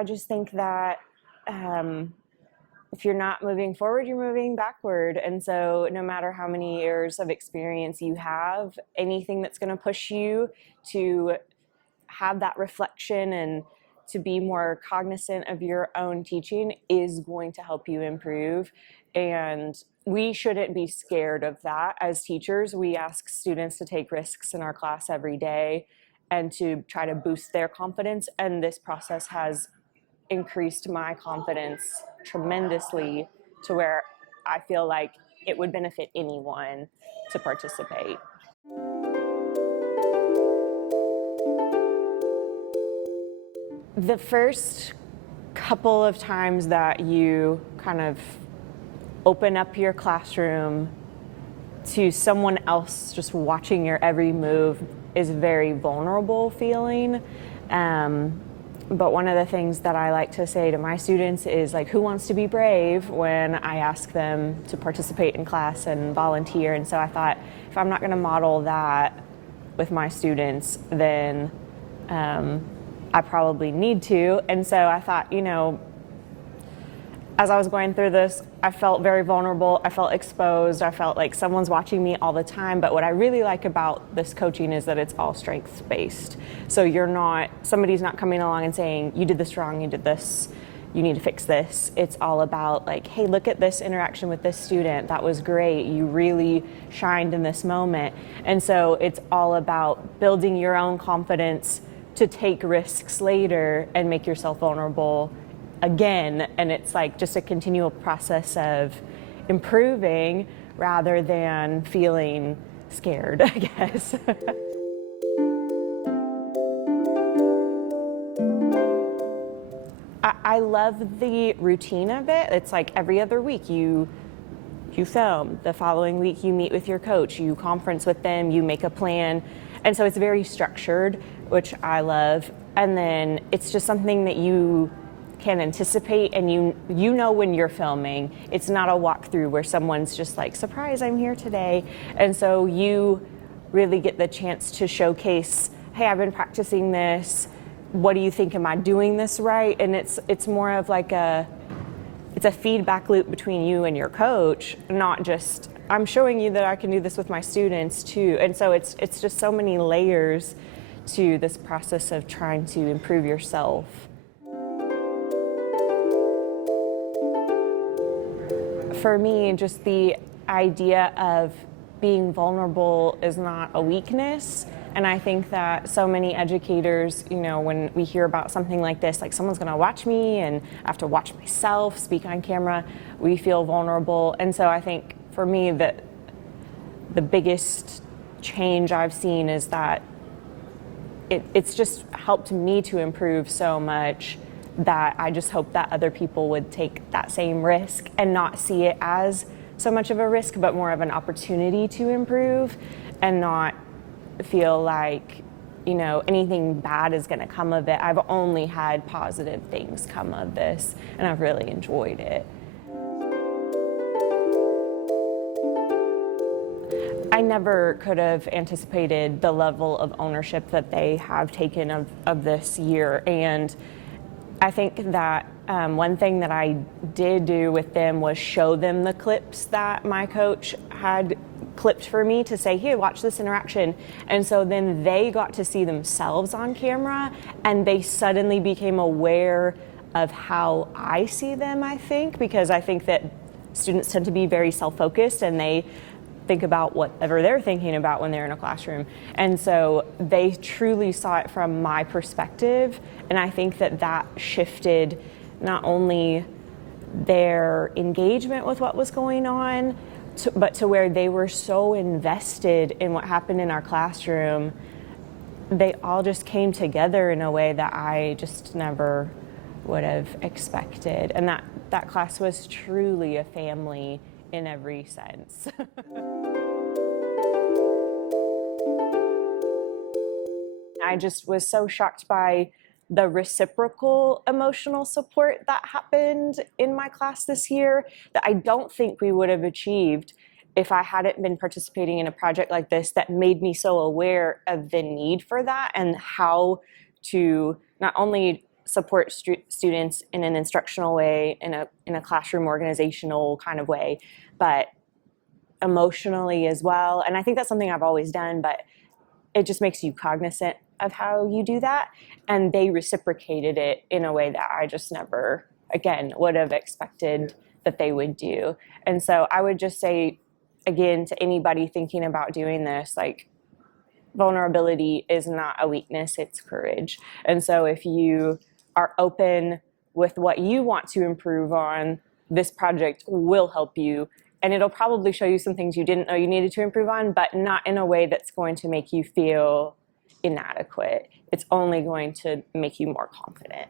I just think that if you're not moving forward, you're moving backward. And so no matter how many years of experience you have, anything that's going to push you to have that reflection and to be more cognizant of your own teaching is going to help you improve. And we shouldn't be scared of that. As teachers, we ask students to take risks in our class every day and to try to boost their confidence. And this process has increased my confidence tremendously to where I feel like it would benefit anyone to participate. The first couple of times that you kind of open up your classroom to someone else just watching your every move is a very vulnerable feeling. But one of the things that I like to say to my students is like, who wants to be brave, when I ask them to participate in class and volunteer. And so I thought, if I'm not going to model that with my students, then I probably need to. And so I thought, as I was going through this, I felt very vulnerable. I felt exposed. I felt like someone's watching me all the time. But what I really like about this coaching is that it's all strengths-based. So somebody's not coming along and saying, you did this wrong, you did this, you need to fix this. It's all about like, hey, look at this interaction with this student. That was great. You really shined in this moment. And so it's all about building your own confidence to take risks later and make yourself vulnerable again. And it's like just a continual process of improving rather than feeling scared, I guess. I love the routine of it. It's like every other week you film. The following week you meet with your coach, you conference with them, you make a plan. And so it's very structured, which I love. And then it's just something that you can anticipate, and you know when you're filming. It's not a walkthrough where someone's just like, surprise, I'm here today. And so you really get the chance to showcase, hey, I've been practicing this. What do you think? Am I doing this right? And it's more of like it's a feedback loop between you and your coach, not just, I'm showing you that I can do this with my students too. And so it's just so many layers to this process of trying to improve yourself. For me, just the idea of being vulnerable is not a weakness. And I think that so many educators, when we hear about something like this, like someone's going to watch me and I have to watch myself speak on camera, we feel vulnerable. And so I think for me that the biggest change I've seen is that it's just helped me to improve so much, that I just hope that other people would take that same risk and not see it as so much of a risk, but more of an opportunity to improve, and not feel like, anything bad is going to come of it. I've only had positive things come of this, and I've really enjoyed it. I never could have anticipated the level of ownership that they have taken of this year. And I think that one thing that I did do with them was show them the clips that my coach had clipped for me to say, hey, watch this interaction. And so then they got to see themselves on camera, and they suddenly became aware of how I see them, I think, because I think that students tend to be very self-focused, and they think about whatever they're thinking about when they're in a classroom. And so they truly saw it from my perspective. And I think that shifted not only their engagement with what was going on, but to where they were so invested in what happened in our classroom. They all just came together in a way that I just never would have expected. And that class was truly a family in every sense. I just was so shocked by the reciprocal emotional support that happened in my class this year that I don't think we would have achieved if I hadn't been participating in a project like this that made me so aware of the need for that, and how to not only support students in an instructional way, in a classroom organizational kind of way, but emotionally as well. And I think that's something I've always done, but it just makes you cognizant of how you do that. And they reciprocated it in a way that I just never, again, would have expected that they would do. And so I would just say, again, to anybody thinking about doing this, like, vulnerability is not a weakness, it's courage. And so if you are open with what you want to improve on, this project will help you. And it'll probably show you some things you didn't know you needed to improve on, but not in a way that's going to make you feel inadequate. It's only going to make you more confident.